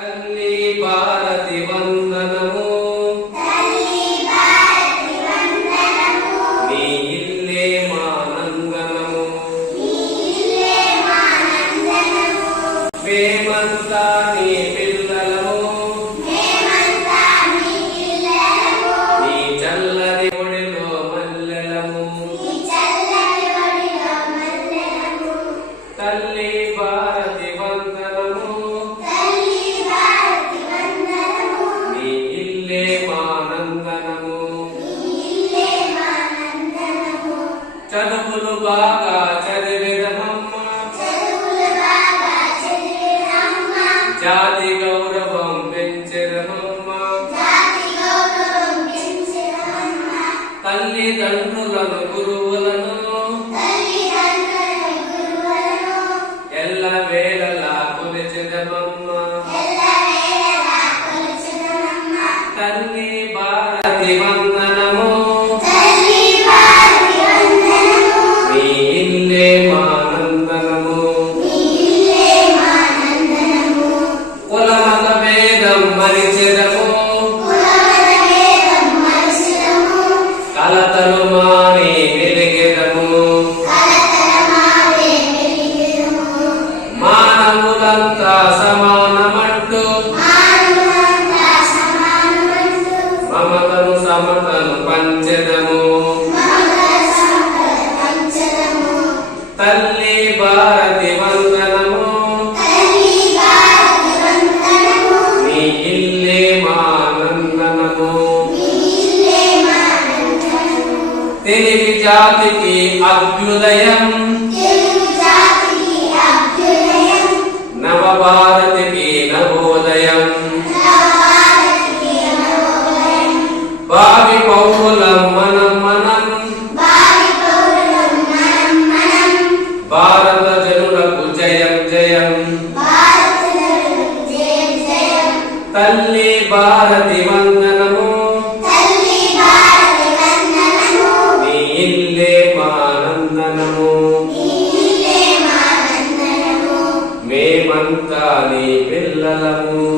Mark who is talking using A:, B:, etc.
A: తల్లి భారతి వందనము. నీ ఇల్లే మానందనము. మేమంతా నీ పిల్లలము. నీ చల్లని ఒడిలో మల్లెలము. తల్లి చదువులు బాగా చదివేదమ్మ. జాతి గౌరవం పెంచెదమ్మ. తల్లిదండ్రులను గురువులను. ఎల్ల వేళలా కొలిచెదమ్మ తల్లి భారతి ఇల్లే మానందనము కులమత భేదం మరిచెదము. కలతలు మాని తల్లి భారతి వందనము. నీ ఇల్లే మానందనము తెలివి జాతికి అభ్యుదయం. నవభారతికి నవోదయం. భావి పౌరులం భారత జనులకు జయం జయం. తల్లి భారతి వందనము. నీ ఇల్లే మానందనము. మేమంతా నీ పిల్లలము.